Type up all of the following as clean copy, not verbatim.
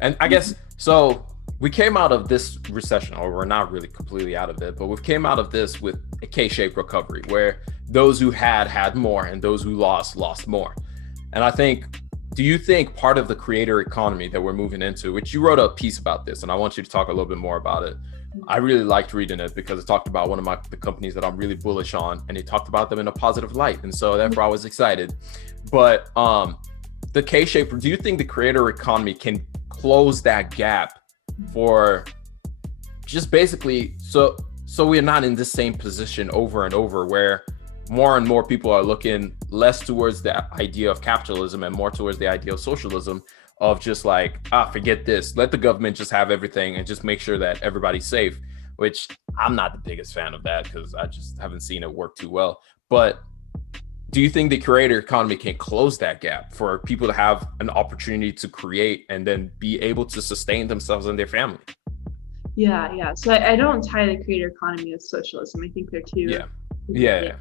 And I guess, so we came out of this recession, or we're not really completely out of it, but we came out of this with a K-shaped recovery where those who had more and those who lost more. And I think, do you think part of the creator economy that we're moving into, which you wrote a piece about this, and I want you to talk a little bit more about it. I really liked reading it because it talked about one of the companies that I'm really bullish on, and it talked about them in a positive light. And so therefore I was excited. But the K-shaped, do you think the creator economy can close that gap for just basically so we're not in the same position over and over, where more and more people are looking less towards the idea of capitalism and more towards the idea of socialism, of just like, forget this, let the government just have everything and just make sure that everybody's safe, which I'm not the biggest fan of that because I just haven't seen it work too well. But do you think the creator economy can close that gap for people to have an opportunity to create and then be able to sustain themselves and their family? Yeah. So I don't tie the creator economy with socialism. I think they're two. Yeah.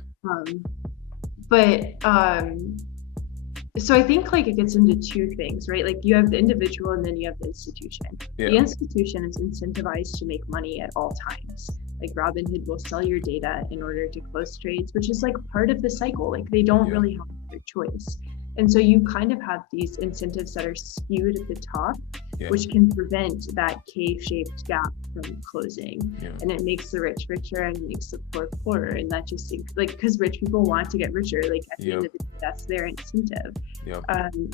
So I think like it gets into two things, right? Like you have the individual and then you have the institution. Yeah. The institution is incentivized to make money at all times. Like Robinhood will sell your data in order to close trades, which is like part of the cycle. Like they don't really have another choice. And so you kind of have these incentives that are skewed at the top, which can prevent that K-shaped gap from closing. And it makes the rich richer and makes the poor poorer. And that just like, because rich people want to get richer, like at the end of the day, that's their incentive.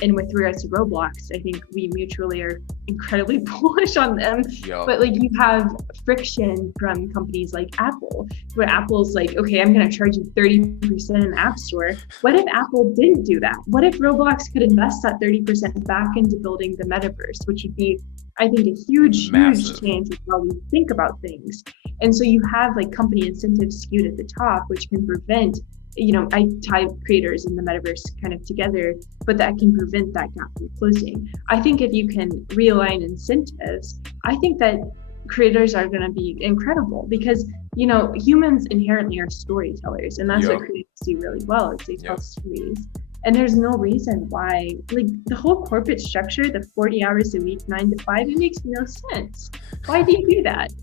And with regards to Roblox, I think we mutually are incredibly bullish on them. But like you have friction from companies like Apple, where Apple's like, okay, I'm going to charge you 30% in App Store. What if Apple didn't do that? What if Roblox could invest that 30% back into building the metaverse, which would be, I think, a huge change in how we think about things. And so you have like company incentives skewed at the top, which can prevent, I tie creators in the metaverse kind of together, but that can prevent that gap from closing. I think if you can realign incentives, I think that creators are going to be incredible because, humans inherently are storytellers, and that's what creators do really well, is they tell stories. And there's no reason why, like the whole corporate structure, the 40 hours a week, 9 to 5, it makes no sense. Why do you do that?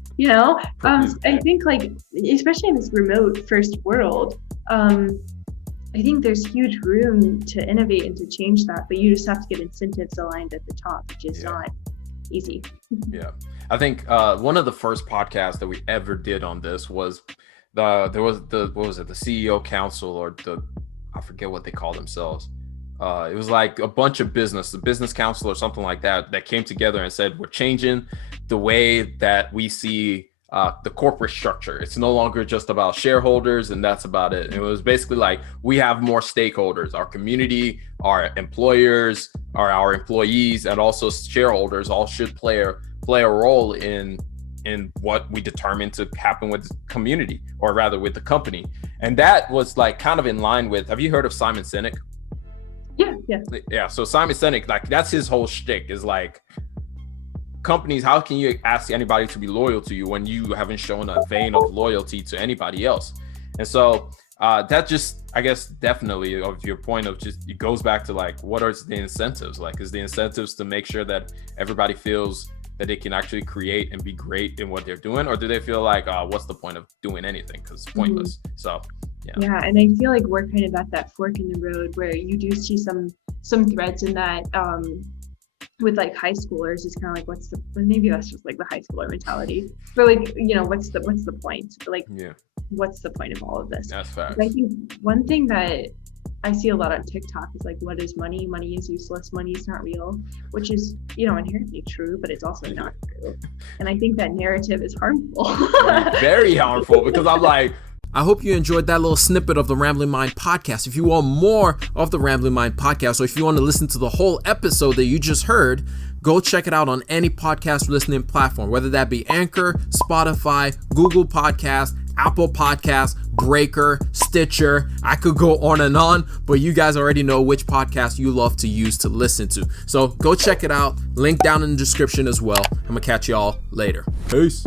I think like, especially in this remote first world, I think there's huge room to innovate and to change that, but you just have to get incentives aligned at the top, which is not easy. I think one of the first podcasts that we ever did on this was the CEO council, or I forget what they call themselves. It was like a bunch of the business council or something like that came together and said, we're changing the way that we see the corporate structure. It's no longer just about shareholders and that's about it. And it was basically like, we have more stakeholders, our community, our employers, our employees, and also shareholders all should play a role in what we determine to happen with the community, or rather with the company. And that was like kind of in line with, have you heard of Simon Sinek? Yeah. So Simon Sinek, like that's his whole shtick, is like, companies, how can you ask anybody to be loyal to you when you haven't shown a vein of loyalty to anybody else? And so that just, I guess, definitely of your point of just, it goes back to like, what are the incentives? Like, is the incentives to make sure that everybody feels that they can actually create and be great in what they're doing? Or do they feel like, what's the point of doing anything? Because it's pointless. So, yeah. And I feel like we're kind of at that fork in the road where you do see some threads in that, with like high schoolers, it's kind of like, maybe that's just like the high schooler mentality, but like, what's the point? Like, what's the point of all of this? That's fact. I think one thing that I see a lot on TikTok is like, what is money? Money is useless. Money is not real, which is, inherently true, but it's also not true. And I think that narrative is harmful. Very harmful, because I'm like, I hope you enjoyed that little snippet of the Rambling Mind podcast. If you want more of the Rambling Mind podcast, or if you want to listen to the whole episode that you just heard, go check it out on any podcast listening platform, whether that be Anchor, Spotify, Google Podcast, Apple Podcast, Breaker, Stitcher. I could go on, but you guys already know which podcast you love to use to listen to. So go check it out. Link down in the description as well. I'm going to catch y'all later. Peace.